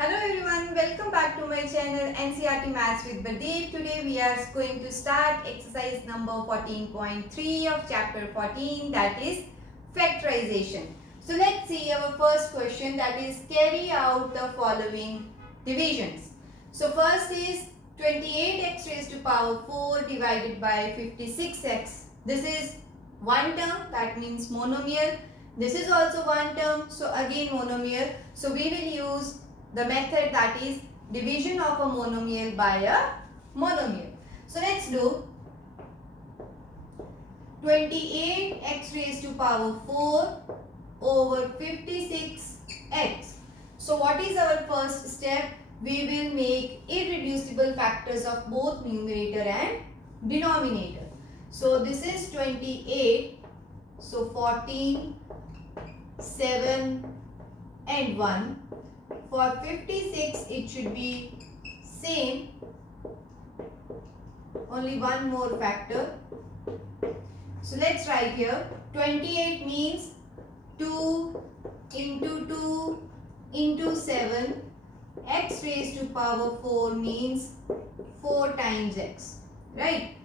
Hello everyone, welcome back to my channel NCERT Maths with Pradeep. Today we are going to start exercise number 14.3 of chapter 14, that is factorization. So let's see our first question, that is carry out the following divisions. So first is 28x raised to power 4 divided by 56x. This is one term, that means monomial. This is also one term, so again monomial. So we will use the method, that is division of a monomial by a monomial. So let's do 28x raised to power 4 over 56x. So what is our first step? We will make irreducible factors of both numerator and denominator. So this is 28. So 14, 7 and 1. For 56 it should be same, only one more factor. So let's write here 28 means 2 into 2 into 7, x raised to power 4 means 4 times x, right?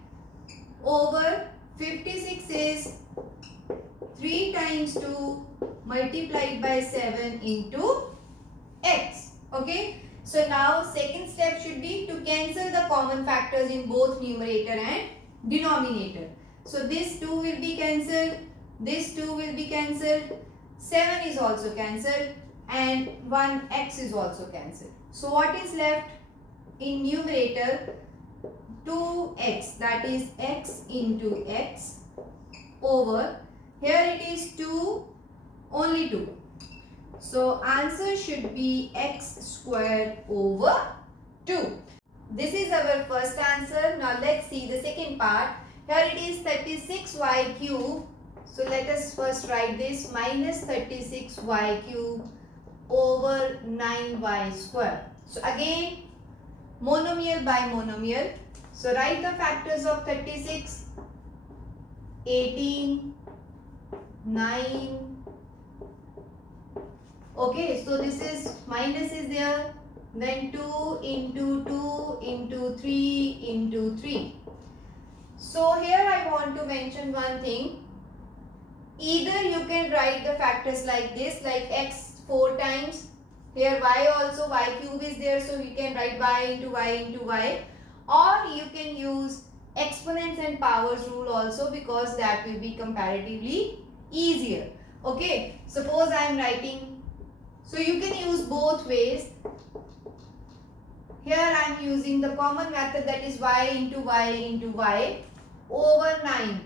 Over 56 is 3 times 2 multiplied by 7 into x. Okay, so now second step should be to cancel the common factors in both numerator and denominator. So this 2 will be cancelled, this 2 will be cancelled, 7 is also cancelled and 1x is also cancelled. So what is left in numerator? 2x, that is x into x, over here it is 2, only 2. So answer should be x squared over 2. This is our first answer. Now let's see the second part. Here it is 36y cube. So let us first write this, minus 36y cube over 9y square. So again monomial by monomial. So write the factors of 36, 18, 9. Okay, so this is minus is there, then 2 into 2 into 3 into 3. So here I want to mention one thing. Either you can write the factors like this, like x 4 times. Here y also, y cube is there, so you can write y into y into y. Or you can use exponents and powers rule also, because that will be comparatively easier. Okay, suppose I am writing, so you can use both ways. Here I am using the common method, that is y into y over 9.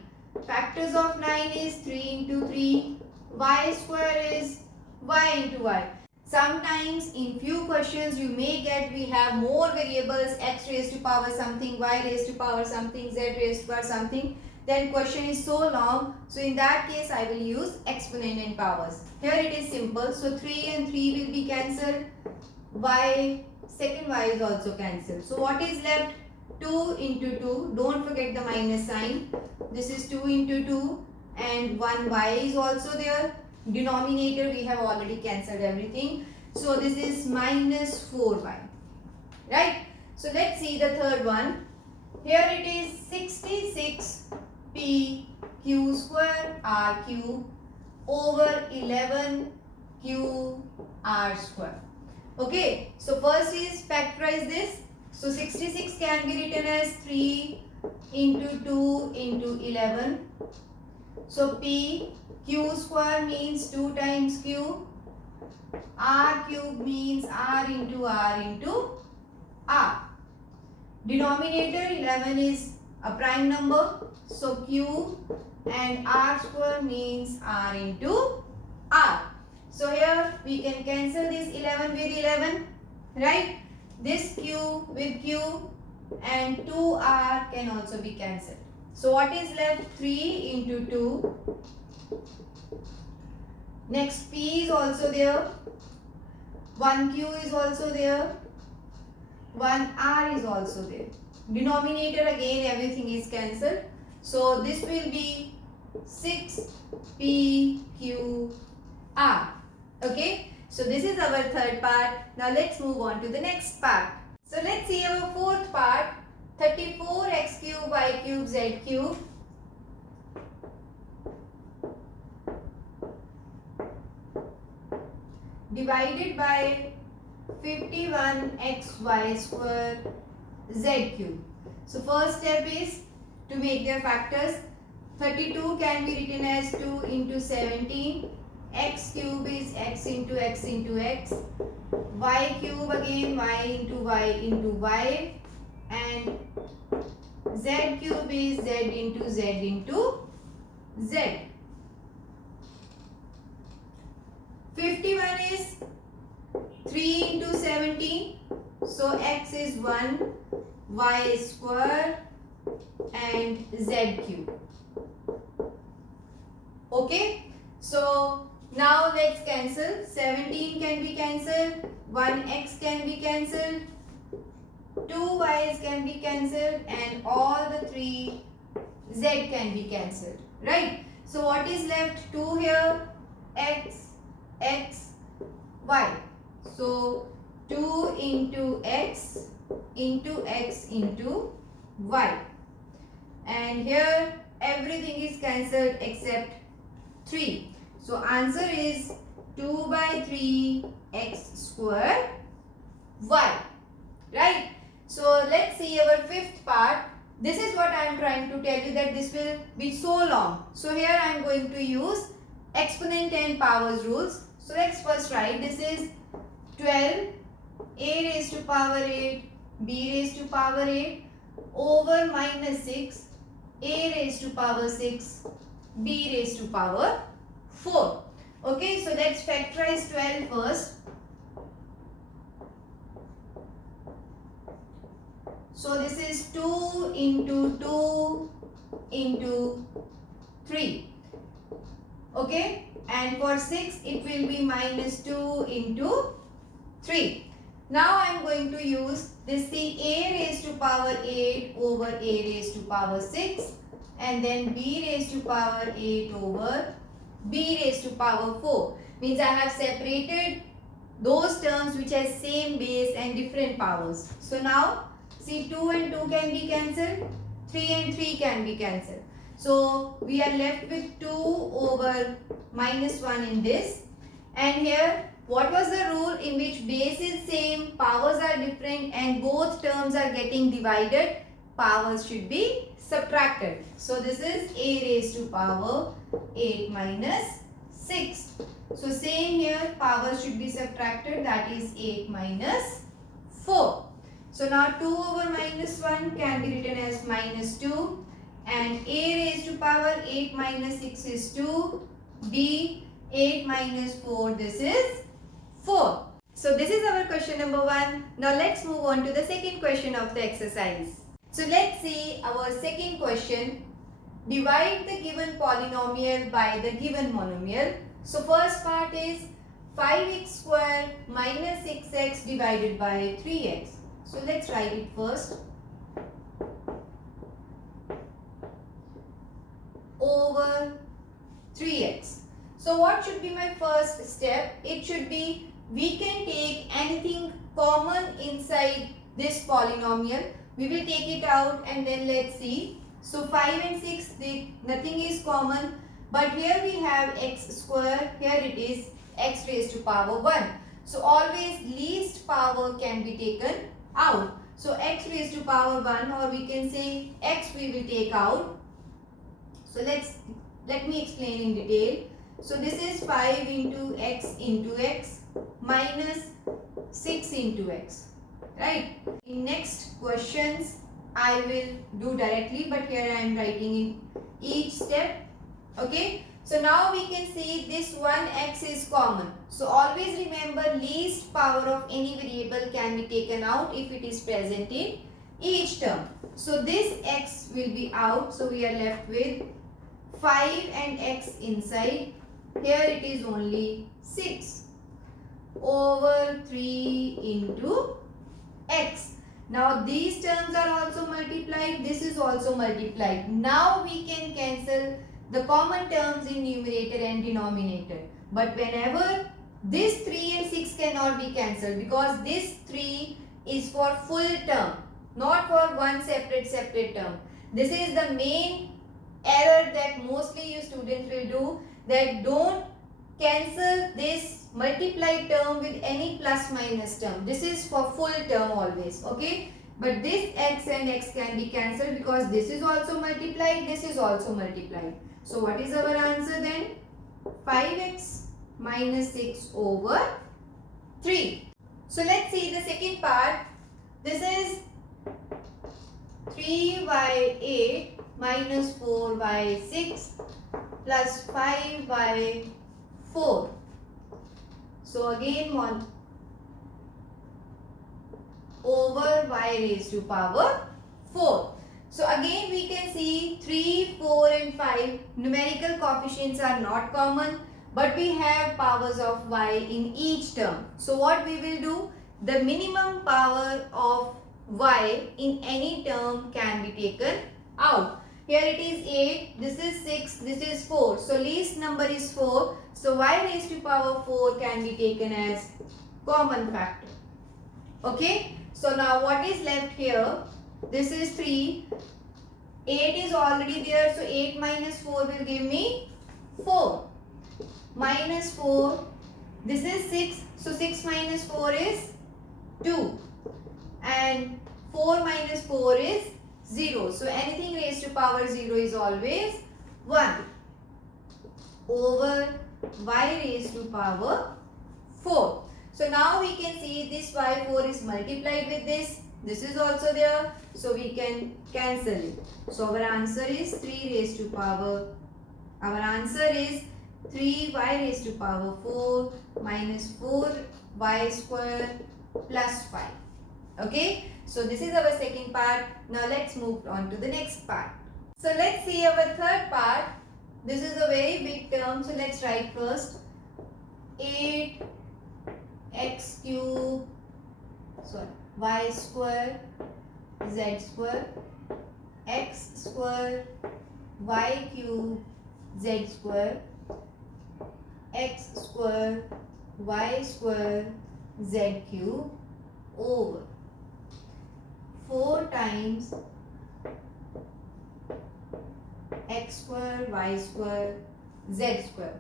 Factors of 9 is 3 into 3. Y square is y into y. Sometimes in few questions you may get we have more variables, x raised to power something, y raised to power something, z raised to power something. Then question is so long. So in that case I will use exponent and powers. Here it is simple. So 3 and 3 will be cancelled. Y, second y is also cancelled. So what is left? 2 into 2. Don't forget the minus sign. This is 2 into 2 and 1 y is also there. Denominator we have already cancelled everything. So this is minus 4y. Right? So let's see the third one. Here it is 66 p q square r cube over 11 q r square. Okay, so first is factorize this. So 66 can be written as 3 into 2 into 11. So p q square means 2 times q, r cube means r into r. Denominator 11 is a prime number, so q and r square means r into r. So here we can cancel this 11 with 11, right? This q with q and 2r can also be cancelled. So what is left? 3 into 2. Next p is also there. 1q is also there. 1r is also there. Denominator again everything is cancelled. So this will be 6 p q r. Okay. So this is our third part. Now let's move on to the next part. So let's see our fourth part. 34x cube y cube z cube divided by 51xy square z cube. So first step is to make their factors. 32 can be written as 2 into 17. X cube is x into x into x. Y cube again y into y into y. And z cube is z into z into z. 51 is 3 into 17. So x is 1, y is square and z cube. Okay. So now let's cancel. 17 can be cancelled. 1x can be cancelled. 2 y's can be cancelled. And all the 3 z can be cancelled. Right. So what is left? 2 here. X, x, y. So 2 into x into x into y. And here everything is cancelled except 3. So answer is 2 by 3 x square y. Right. So let's see our fifth part. This is what I am trying to tell you, that this will be so long. So here I am going to use exponent and powers rules. So let's first write. This is 12 a raised to power 8 b raised to power 8 over minus 6 a raised to power 6 b raised to power 4. Okay, so let's factorize 12 first. So this is 2 into 2 into 3. Okay, and for 6 it will be minus 2 into 3. Now I am going to use this, the a raised to power 8 over a raised to power 6, and then b raised to power 8 over b raised to power 4. Means I have separated those terms which has same base and different powers. So now see, 2 and 2 can be cancelled, 3 and 3 can be cancelled. So we are left with 2 over minus 1 in this. And here what was the rule in which base is same, powers are different and both terms are getting divided? Powers should be subtracted. So this is a raised to power 8 minus 6. So same here, powers should be subtracted, that is 8 minus 4. So now 2 over minus 1 can be written as minus 2, and a raised to power 8 minus 6 is 2, b 8 minus 4, this is 4. So this is our question number 1. Now let's move on to the second question of the exercise. So let's see our second question. Divide the given polynomial by the given monomial. So first part is 5x square minus 6x divided by 3x. So let's write it first. Over 3x. So what should be my first step? It should be, we can take anything common inside this polynomial. We will take it out and then let's see. So 5 and 6, nothing is common. But here we have x square. Here it is x raised to power 1. So always least power can be taken out. So x raised to power 1, or we can say x we will take out. So let me explain in detail. So this is 5 into x minus 6 into x. Right. In next questions I will do directly, but here I am writing in each step. Okay. So now we can see this 1x is common. So always remember, least power of any variable can be taken out if it is present in each term. So this x will be out. So we are left with 5 and x inside. Here it is only 6 over 3 into x. Now these terms are also multiplied. This is also multiplied. Now we can cancel the common terms in numerator and denominator. But whenever This 3 and 6 cannot be cancelled because this 3 is for full term, not for one separate term. This is the main error that mostly you students will do, that don't cancel this multiplied term with any plus minus term. This is for full term always, okay? But this x and x can be cancelled because this is also multiplied, this is also multiplied. So what is our answer then? 5x minus 6 over 3. So let's see the second part. This is 3y8 minus 4y6 plus 5y4. So again 1 over y raised to power 4. So again we can see 3, 4 and 5 numerical coefficients are not common, but we have powers of y in each term. So what we will do? The minimum power of y in any term can be taken out. Here it is 8, this is 6, this is 4. So least number is 4. So y raised to power 4 can be taken as common factor. Okay. So now what is left here? This is 3. 8 is already there. So 8 minus 4 will give me 4. Minus 4. This is 6. So 6 minus 4 is 2. And 4 minus 4 is 0. So anything raised to power 0 is always 1 over y raised to power 4. So now we can see this y4 is multiplied with this. This is also there. So we can cancel it. So our answer is 3 raised to power. Our answer is 3y raised to power 4 minus 4y square plus 5. Okay. So this is our second part. Now let's move on to the next part. So let's see our third part. This is a very big term. So let's write first. 8x cube, y square, z square, x square, y cube, z square, x square, y square, z cube over 4 times x square, y square, z square.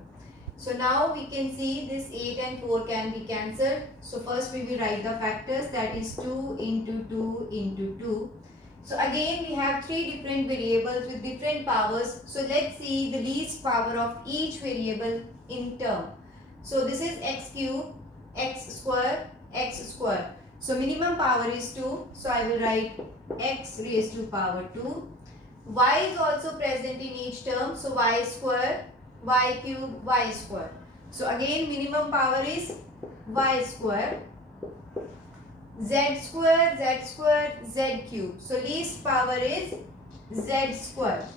So now we can see this 8 and 4 can be cancelled. So first we will write the factors, that is 2 into 2 into 2. So again we have 3 different variables with different powers. So let's see the least power of each variable in term. So this is x cube, x square, x square. So minimum power is 2. So I will write x raised to power 2. Y is also present in each term. So y square, y cube, y square. So again minimum power is y square. Z square, z square, z cube. So least power is z square.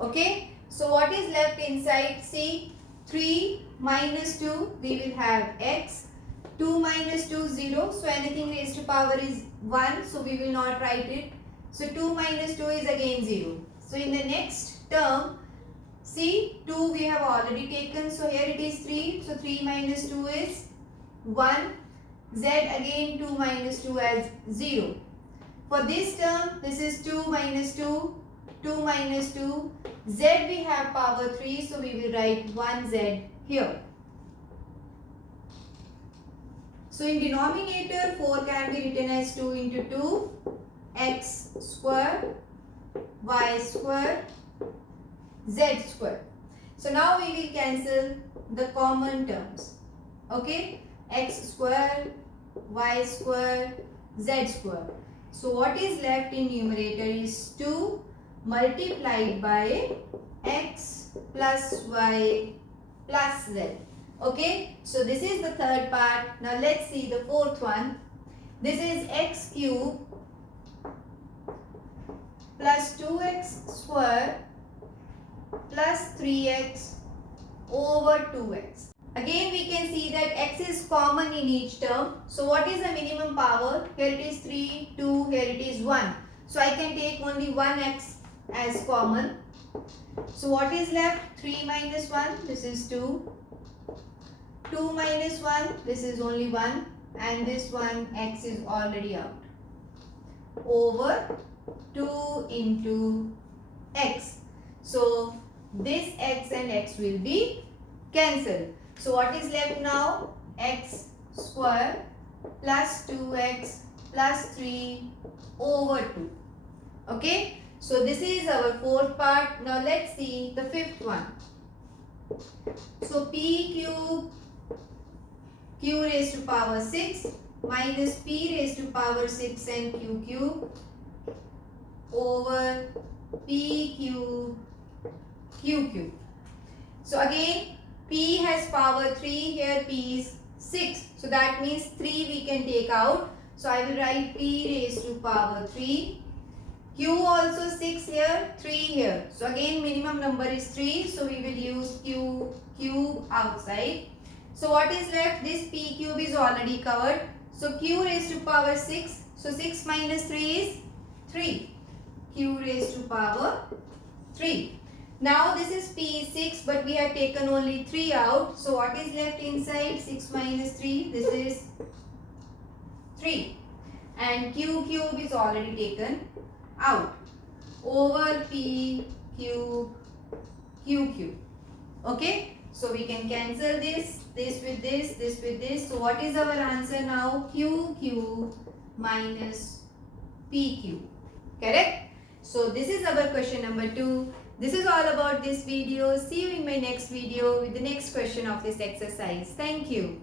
Okay. So what is left inside? See, 3 minus 2, we will have x. 2 minus 2, 0. So anything raised to power is 1. So we will not write it. So 2 minus 2 is again 0. So in the next term, see, 2 we have already taken. So here it is 3. So 3 minus 2 is 1. Z again 2 minus 2 as 0. For this term, this is 2 minus 2. 2 minus 2. Z we have power 3. So we will write 1z here. So in denominator, 4 can be written as 2 into 2. X square, y square, z square. So now we will cancel the common terms. Okay. X square, y square, z square. So what is left in numerator is 2 multiplied by x plus y plus z. Okay. So this is the third part. Now let's see the fourth one. This is x cube plus 2x square plus 3x over 2x. Again we can see that x is common in each term. So what is the minimum power? Here it is 3, 2, here it is 1. So I can take only 1x as common. So what is left? 3 minus 1, this is 2. 2 minus 1, this is only 1, and this one x is already out, over 2 into x. So this x and x will be cancelled. So what is left now? X square plus 2x plus 3 over 2. Okay. So this is our fourth part. Now let's see the fifth one. So p cube q raised to power 6 minus p raised to power 6 and q cube over p cube q cube. So again p has power 3, here p is 6. So that means 3 we can take out. So I will write p raised to power 3. Q also 6 here, 3 here. So again minimum number is 3. So we will use q cube outside. So what is left? This p cube is already covered. So q raised to power 6. So 6 minus 3 is 3. Q raised to power 3. Now this is p is 6, but we have taken only 3 out. So what is left inside? 6 minus 3. This is 3. And q cube is already taken out, over p cube q cube. Okay. So we can cancel this with this with this. So what is our answer now? Q cube minus p cube. Correct? So this is our question number 2. This is all about this video. See you in my next video with the next question of this exercise. Thank you.